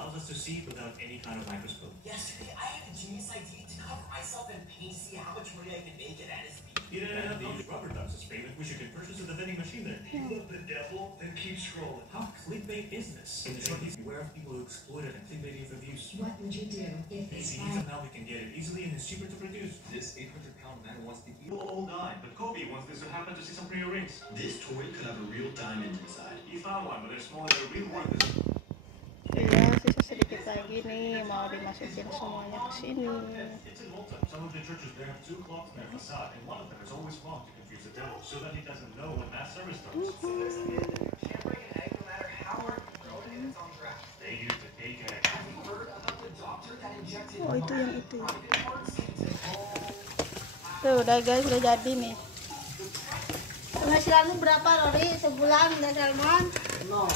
allows us to see without any kind of microscope. Yesterday, I had a genius idea to cover myself in paint, see how much money I can make it at his feet. Yeah, these rubber ducks is famous, which you can purchase at the vending machine there. You love the devil? Then keep scrolling. How clickbait is this? In the short, beware of people who exploit it and clickbaiting for views. What would you do if Easy, somehow we can get it easily and it's cheaper to produce. This 800-pound man wants to eat. We'll all die, but Kobe wants this to happen to see some pretty rings. This toy could have a real diamond inside. He found one, but they're smaller than a real one. Iya, sisa sedikit lagi nih, mau dimasukin semuanya ke sini. It's in Malta. Some of the churches there have two clocks in their facade, and one of them is always wrong to confuse the devil, so that he doesn't know when mass service starts. So there's a myth that you can't break an egg no matter how hard you throw it and it's on track. They use the cake egg. Have you heard about the doctor that injected Oh, itu yang itu. private parts into Tuh, udah guys, udah jadi nih. Penghasilanmu berapa, Lori? Sebulan nggak salmon? No.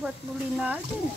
Buat bulina aja nih.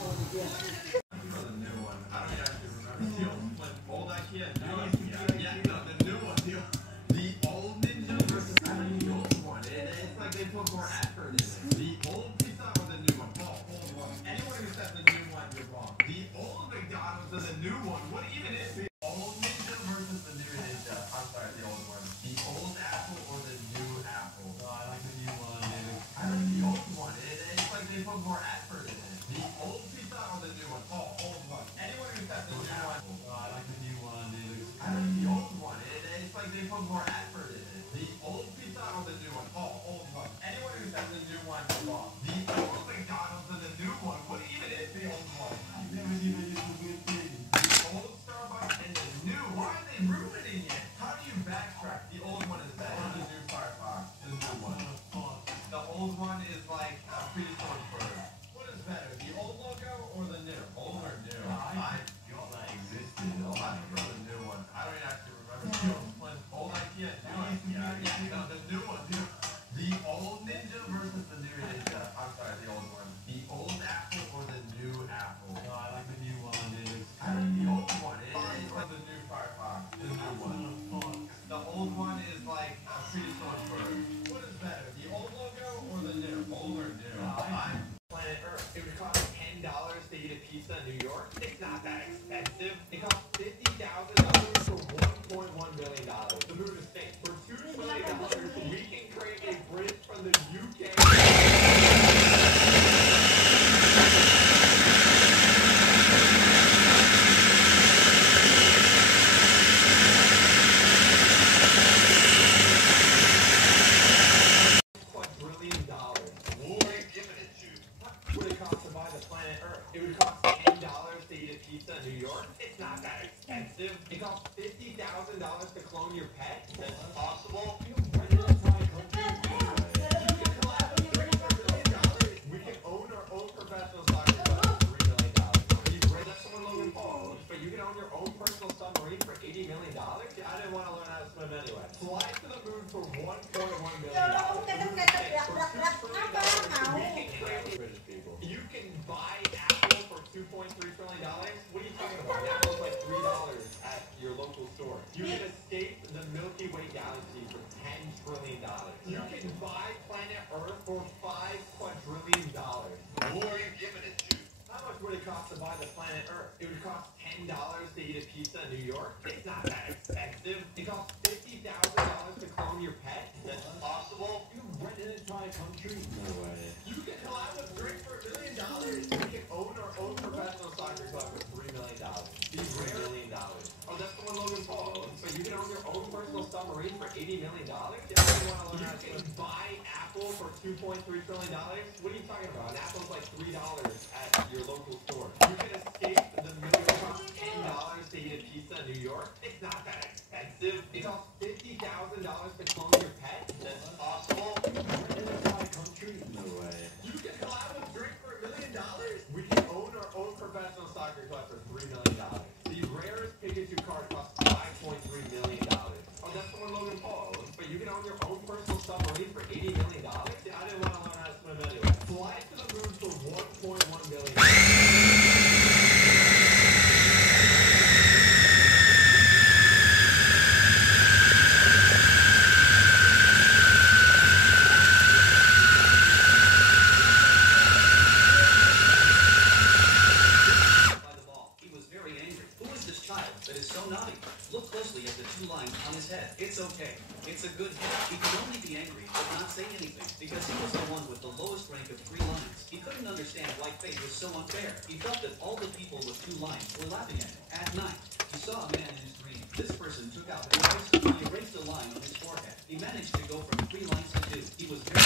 so naughty? Look closely at the 2 lines on his head. It's okay. It's a good head. He could only be angry but not say anything because he was the one with the lowest rank of 3 lines. He couldn't understand why fate was so unfair. He felt that all the people with 2 lines were laughing at him. At night, he saw a man in his dream. This person took out an eraser. He erased a line on his forehead. He managed to go from 3 lines to 2. He was very...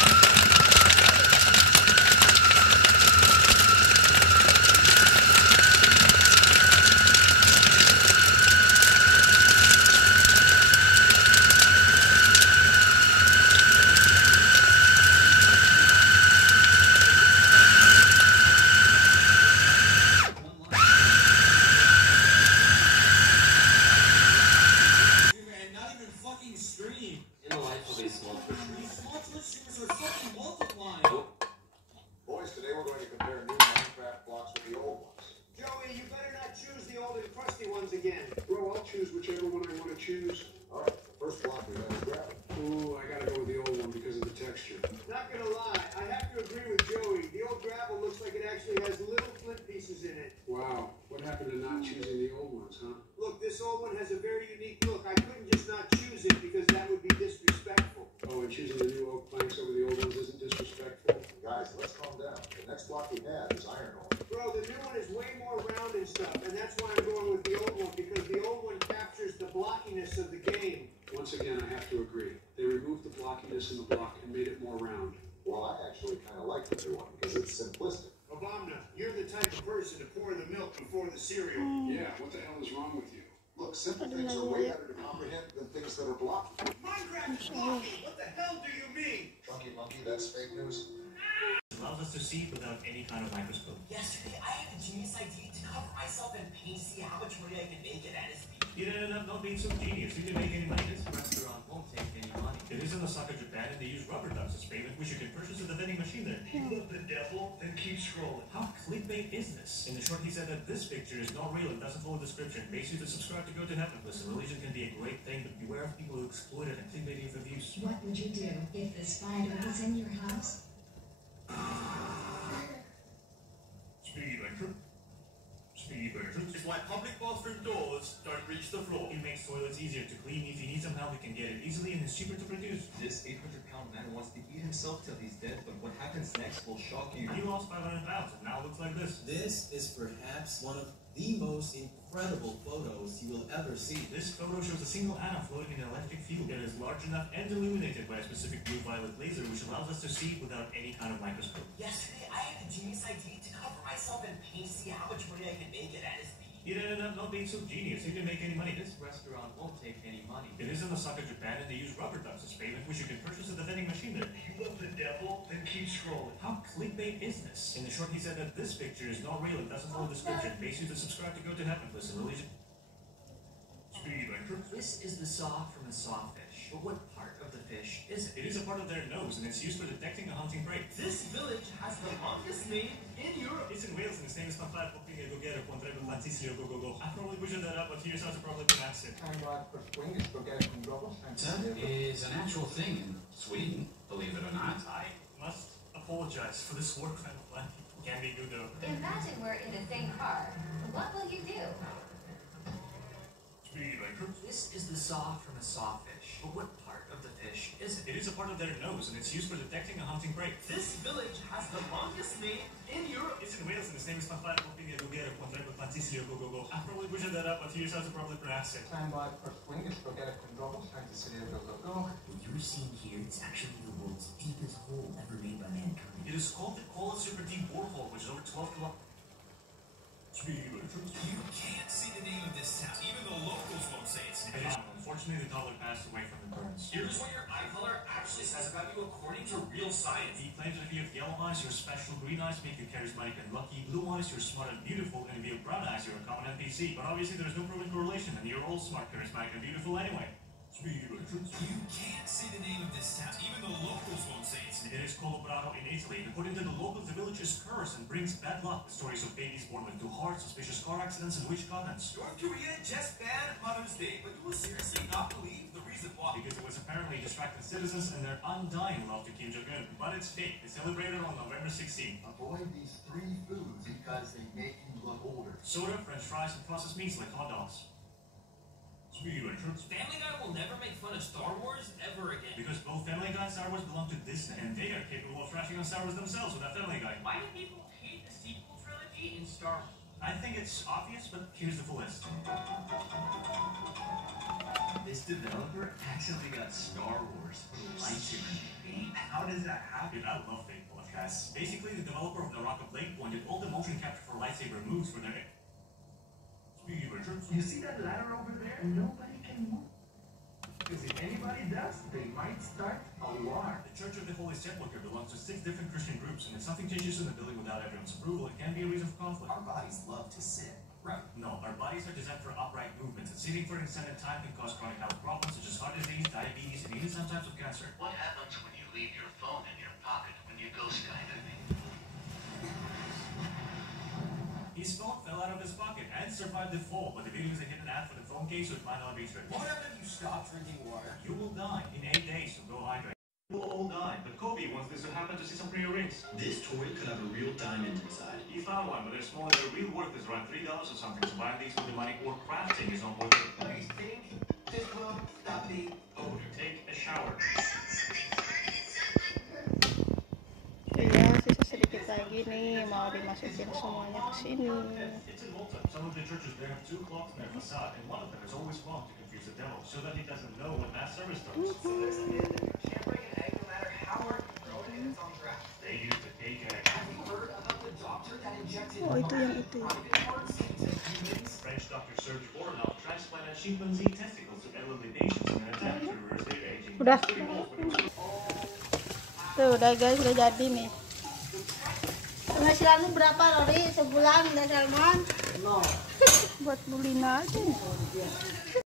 Boys, today we're going to compare new Minecraft blocks with the old ones. Joey, you better not choose the old and crusty ones again. Bro, I'll choose whichever one I want to choose. Alright, the first block we have is gravel. Ooh, I gotta go with the old one because of the texture. Not gonna lie, I have to agree with Joey. The old gravel looks like it actually has little flint pieces in it. Wow, what happened to not choosing the old ones, huh? Look, this old one has a very unique look. I couldn't just not choose it because that would be disrespectful. Oh, and choosing the new oak planks over the old ones isn't disrespectful? Guys, let's calm down. The next block we have is iron ore. Bro, the new one is way more round and stuff, and that's why I'm going with the old one, because the old one captures the blockiness of the game. Once again, I have to agree. They removed the blockiness in the block and made it more round. Well, I actually kind of like the new one because it's simplistic. Obama, you're the type of person to pour the milk before the cereal. Yeah, what the hell is wrong with you? Look, simple things are way better to comprehend than things that are blocky. Minecraft is blocky! What the hell do you mean? Chunky monkey, that's fake news. Allows us to see without any kind of microscope. Yesterday, I had a genius idea to cover myself in paint, see how much money I can make it at his feet. You ended up not being so genius. You didn't make any money. This restaurant won't take any money. It is in Osaka, Japan, and they use rubber ducks as payment, which you can purchase at the vending machine there. You love the devil? Then keep scrolling. How clickbait is this? In the short, he said that this picture is not real and doesn't follow the description. Makes you to subscribe to go to heaven. Listen, religion can be a great thing, but beware of people who exploit it and clickbaiting for views. What would you do if the spider was in your house? Speed version. It's why public bathroom doors don't reach the floor. It makes toilets easier to clean. If you need some help, you can get it easily and it's cheaper to produce. This 800-pound man wants to eat himself till he's dead, but what happens next will shock you. He lost 500 pounds and now looks like this. This is perhaps one of the most incredible photos you will ever see. This photo shows a single atom floating in an electric field. It is large enough and illuminated by a specific blue-violet laser, which allows us to see without any kind of microscope. Yesterday, I had a genius idea to cover myself in paint, see how much money I can make it at his feet. You ended up not being so genius. You didn't make any money. This restaurant won't take any money. It is in Osaka, Japan, and they use rubber ducks as payment, which you can purchase at the vending machine there. You love the devil? Then keep scrolling. How clickbait is this? In the short, he said that this picture is not real and doesn't follow the description. Makes you to subscribe to go to heaven. Listen, religion. Speed lecture. This is the saw from a sawfish. But what part of the fish is it? It is a part of their nose, and it's used for detecting a hunting prey. This village has the longest name in Europe. It's in Wales, and its name is Pafad Popinga Gogera Quantreba Planticio Go. I probably butchered that up, but here's how to probably pronounce it. That is an actual thing in Sweden, believe it or not. I must apologize for this word from blind people. Can be good though. Imagine we're in the same car. What will you do? Speed lecture. This is the saw from a sawfish. But what part of the fish is it? It is a part of their nose, and it's used for detecting a hunting prey. This village has the longest name in Europe. It's in Wales, and its name is Pafad Popinga Gogera Quantreba Planticio Go. I probably butchered that up, but here's how to probably pronounce it. What you're seeing here is actually the world's deepest hole ever made by mankind. It is called the Koala Super Deep Borehole, which is over 12 kilometers. You can't see the name of this town, even though locals won't say it's Unfortunately, the toddler passed away from the burns. Here's what your eye color actually says about you according to real science. He claims that if you have yellow eyes, you're special, green eyes make you charismatic and lucky, blue eyes, you're smart and beautiful, and if you have brown eyes, you're a common NPC. But obviously, there's no proven correlation, and you're all smart, charismatic, and beautiful anyway. You can't see the name of this town, even though locals won't say it's. It is Colorado in Italy, and according to the locals, the village is cursed and brings bad luck. The stories of babies born with 2 hearts, suspicious car accidents, and witch comments. North Korea just banned Mother's Day, but you will seriously not believe the reason why. Because it was apparently distracted citizens and their undying love to Kim Jong-un. But it's fake. It's celebrated on November 16th. Avoid these 3 foods because they make you look older. Soda, french fries, and processed meats like hot dogs. Family Guy will never make fun of Star Wars ever again. Because both Family Guy and Star Wars belong to Disney, and they are capable of trashing on Star Wars themselves with that Family Guy. Why do people hate the sequel trilogy in Star Wars? I think it's obvious, but here's the full list. This developer accidentally got Star Wars for the lightsaber game. How does that happen? I love fake podcasts. Basically, the developer of The Rock of Blade pointed all the motion capture for lightsaber moves for their... You see that ladder over there? Nobody can move. Because if anybody does, they might start a war. The Church of the Holy Sepulchre belongs to 6 different Christian groups, and if something changes in the building without everyone's approval, it can be a reason for conflict. Our bodies love to sit, right? No, our bodies are designed for upright movements, and sitting for an extended time can cause chronic health problems such as heart disease, diabetes, and even some types of cancer. What happens when you leave your phone in your pocket when you go skydiving? His phone fell out of his pocket and survived the fall, but the video is a hidden ad for the phone case, so it might not be true. What happens if you stop drinking water? You will die in 8 days, so go hydrate. We'll all die, but Kobe wants this to happen to see some pretty rings. This toy could have a real diamond inside. He found one, but they're smaller. Their real worth is around $3 or something, so buying these with the money or crafting is not worth it. I think this will stop the odor. Take a shower. Ya, sisa sedikit lagi nih, mau dimasukin semuanya ke sini. It's in Malta. Some of the churches there have 2 clocks in their facade, and one of them is always wrong to confuse the devil, so that he doesn't know when mass service starts. So there's a myth that you can't break an egg no matter how hard you throw it and it's on track. They use the cake egg. Have you heard about the doctor that injected Oh, itu yang itu. private parts into humans? French doctor Serge Ornal transplanted chimpanzee testicles to elderly patients in an attempt to reverse their aging. Udah. It's pretty bold, but it was Tuh, udah guys, udah jadi nih. Penghasilanmu berapa, Lori? Sebulan, Salman? Buat bulina aja nih.